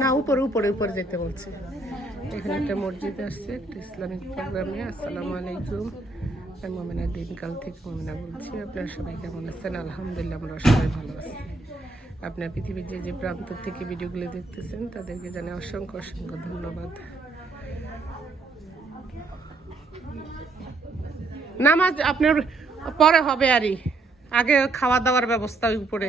না, উপরে উপরে উপরে যেতে বলছে। এখানে একটা মসজিদ আসছে একটা ইসলামিক প্রোগ্রামে। আসসালামু আলাইকুম। আমি দিনকাল থেকে মমিনা বলছি। আপনারা সবাই কেমন আছেন? আলহামদুলিল্লাহ, আমরা সবাই ভালো আছি। আপনার পৃথিবীর যে যে প্রান্ত থেকে ভিডিওগুলো দেখতেছেন, তাদেরকে জানাই অসংখ্য অসংখ্য ধন্যবাদ। নামাজ আপনার পরে হবে, আরই। আগে খাওয়া দাওয়ার ব্যবস্থা উপরে।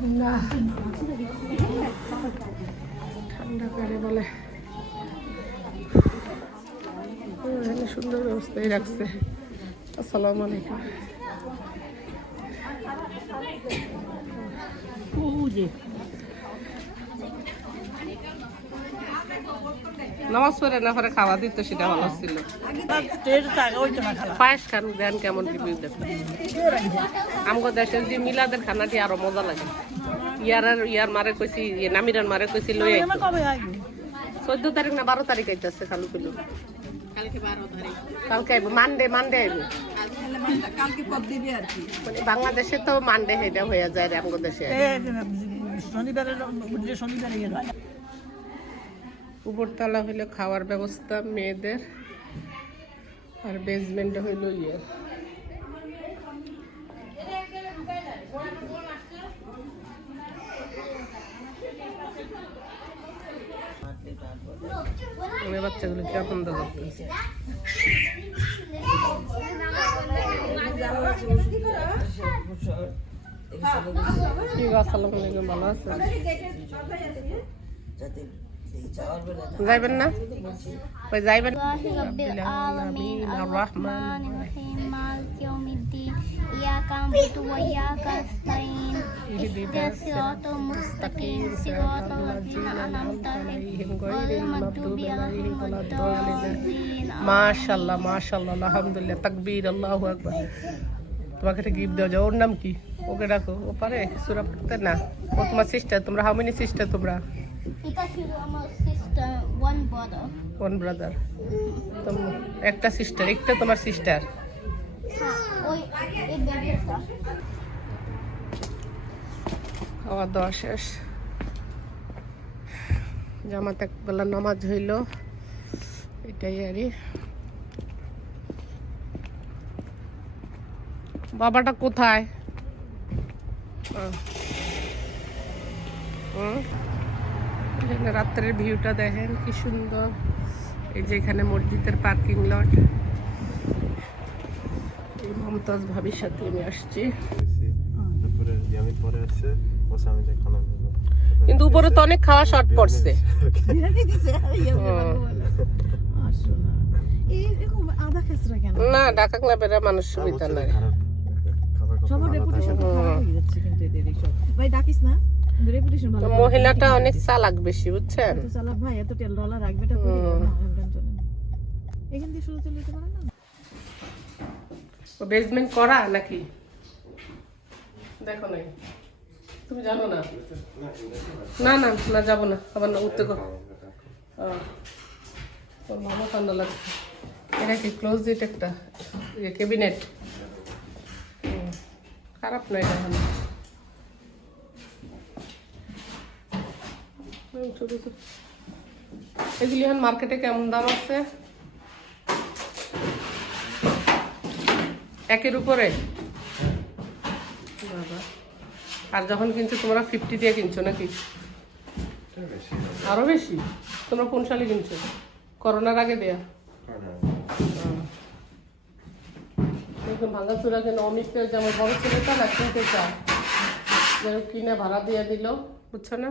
ঠান্ডা। ঠান্ডা করে বলে। সুন্দর ব্যবস্থাই রাখছে। আসসালামু আলাইকুম। নামাজ না, পরে খাওয়া দিত সেটা ভালো ছিল। পায়েস খান, দেন কেমন রিভিউ দেখেন। যে মিলাদের খানাটি আরও মজা লাগে। ইয়ার ইয়ার মারে কইছি ইয়ে নামিরার মারে কইছি লই চোদ্দ তারিখ না বারো তারিখ আইতেছে খালু পিলু কালকে মানডে মানডে আইব। বাংলাদেশে তো মানডে হেডা হয়ে যায় রে আমগো দেশে। শনিবারে শনিবারে গেল উপরতলা হইল খাওয়ার ব্যবস্থা মেয়েদের আর বেসমেন্টে হইল ইয়ে। মেয়ে বাচ্চাগুলো কি আনন্দ করতেছে। কি গো, আসসালামু আলাইকুম ভালো আছেন? যাইবেন না ওই যাইবেন الله رب العالمين الرحمن الرحيم مالك يوم الدين إياك نعبد وإياك نستعين اهدنا الصراط المستقيم صراط الذين أنعمت عليهم غير المغضوب عليهم ولا الضالين মাশাল্লাহ মাশাল্লাহ আলহামদুলিল্লাহ তাকবীর আল্লাহু আকবার তোমাকে একটা গিফট দেওয়া যায় ওর নাম কি ওকে ডাকো ও পারে সুরা পড়তে না ও তোমার সিস্টার তোমরা হাউ মেনি সিস্টার তোমরা Kita ছিল আমার sister one brother. ব্রাদার একটা সিস্টার একটা তোমার সিস্টার হ্যাঁ খাওয়া দাওয়া শেষ। জামাত একবেলা নামাজ হইল। এটাই আরই বাবাটা কোথায়। হুম? এখানে রাত্রের ভিউটা দেখেন কি সুন্দর। এই যে এখানে মসজিদের পার্কিং লট এই মমতাজ ভাবির সাথে আমি আসছি। কিন্তু উপরে তো অনেক খাওয়া শর্ট পড়ছে। খেসরা কেন? না ঢাকা ক্লাবের মানুষ সুবিধা নাই। সবার রেপুটেশন খারাপ হয়ে যাচ্ছে কিন্তু এদের এইসব। ভাই ডাকিস না। তো মহিলাটা অনেক চালাক বেশি বুঝছেন? চালাক ভাই এত তেল ডলার রাখবে এটা করি এখান? দিয়ে শুরু চলে যেতে পারে না? বেসমেন্ট করা নাকি? দেখো নাই। তুমি জানো না? না না না যাব না। আবার না উঠতে কর তোর মামা ঠান্ডা লাগছে। এটা কি ক্লোজ একটা? ইয়ে ক্যাবিনেট খারাপ না এটা এখন হুম, ছোট ছোট এগুলি এখন মার্কেটে কেমন দাম আছে? একের উপরে? বাবা। আর যখন কিনছো, তোমরা ফিফটি দিয়ে কিনছো নাকি? আরও বেশি? তোমরা কোন সালে কিনছো? করোনার আগে দেয়া? ভাঙা চূড়া কেন অমিতকে যে আমার বড় ছেলেটা না কিনতে চায় কিনে ভাড়া দিয়ে দিল, বুঝছ না?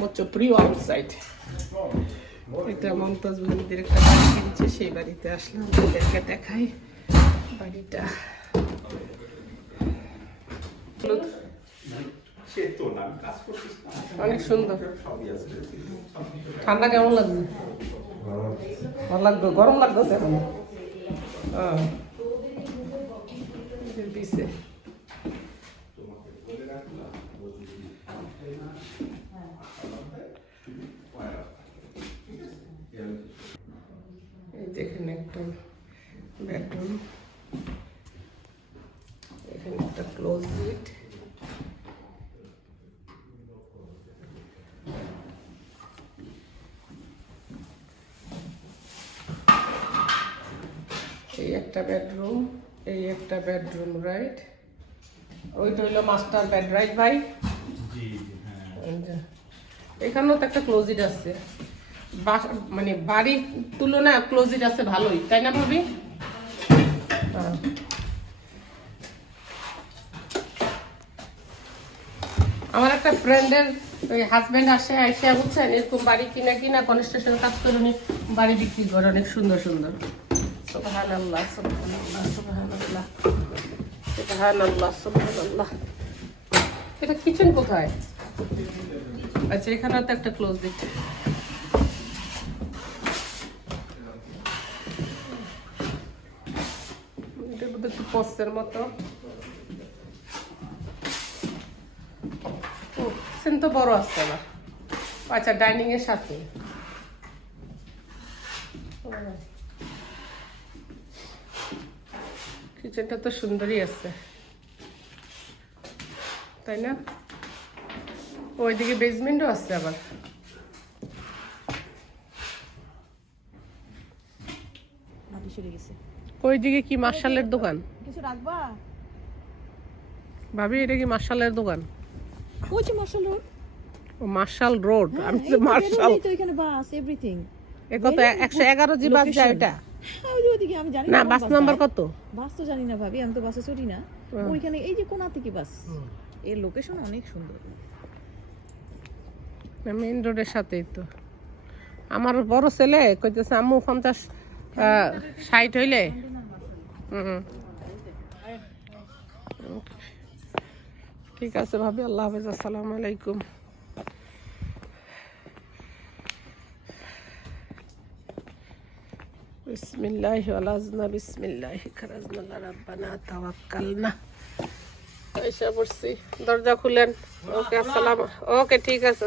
mucho frío outside. এটা মমতাজ বেগমদের একটা কিনছে, সেই বাড়িতে আসলাম ওদেরকে দেখাই বাড়িটা। অনেক সুন্দর। ঠান্ডা কেমন লাগছে ভালো লাগতো গরম লাগতেছে এখন। এই যে দিছে। এই যে এখানে একটা বেডরুম একটা ক্লোজেট এই একটা বেডরুম এই একটা বেডরুম রাইট ওইটা হইল মাস্টার বেড রাইট ভাই? এই যে। এখানেও তো একটা ক্লোজেট আছে। মানে বাড়ির তুলনায় ক্লোজেট আছে ভালোই তাই না ভাবি? হ্যাঁ। আমার একটা ফ্রেন্ডের ওই হাজব্যান্ড আসে আইসা বুঝছেন, এরকম বাড়ি কিনা কিনা কনস্ট্রাকশন কাজ করে উনি বাড়ি বিক্রি করে, অনেক সুন্দর সুন্দর। সুবহান আল্লাহ সুবহান আল্লাহ সুবহান আল্লাহ সুবহান আল্লাহ সুবহান আল্লাহ এটা কিচেন কোথায়? আচ্ছা এখানে তো একটা ক্লোজেট এটা বোধহয় একটু পস্তের মতো। ও তো বড় আসছে না। আচ্ছা ডাইনিং এর সাথে। কিচেনটা তো সুন্দরই আছে। তাই না? ওইদিকে বেসমেন্টও আছে আবার। ওইদিকে কি মার্শালের দোকান? কিছু রাখবা? ভাবি এটা কি মার্শালের দোকান? ওই যে মার্শাল রোড মার্শাল রোড আমি তো মার্শাল তো এখানে বাস এভরিথিং এ কত একশো এগারো জি বাস যায় এটা হ্যাঁ আমি জানি না বাস নাম্বার কত? বাস তো জানি না ভাবি আমি তো বাসে চড়ি না। ওইখানে এই যে কোনা থেকে বাসের লোকেশন অনেক সুন্দর। মেইন রোডের সাথেই তো। আমার বড় ছেলে কইতেছে আম্মু পঞ্চাশ ষাট হইলে? হুম। ঠিক আছে ভাবি আল্লাহ হাফেজ আসসালামু আলাইকুম بسم الله ولازنا بسم الله خرجنا ربنا توكلنا এসে পড়ছি দরজা খুলেন ওকে আসসালাম ওকে ঠিক আছে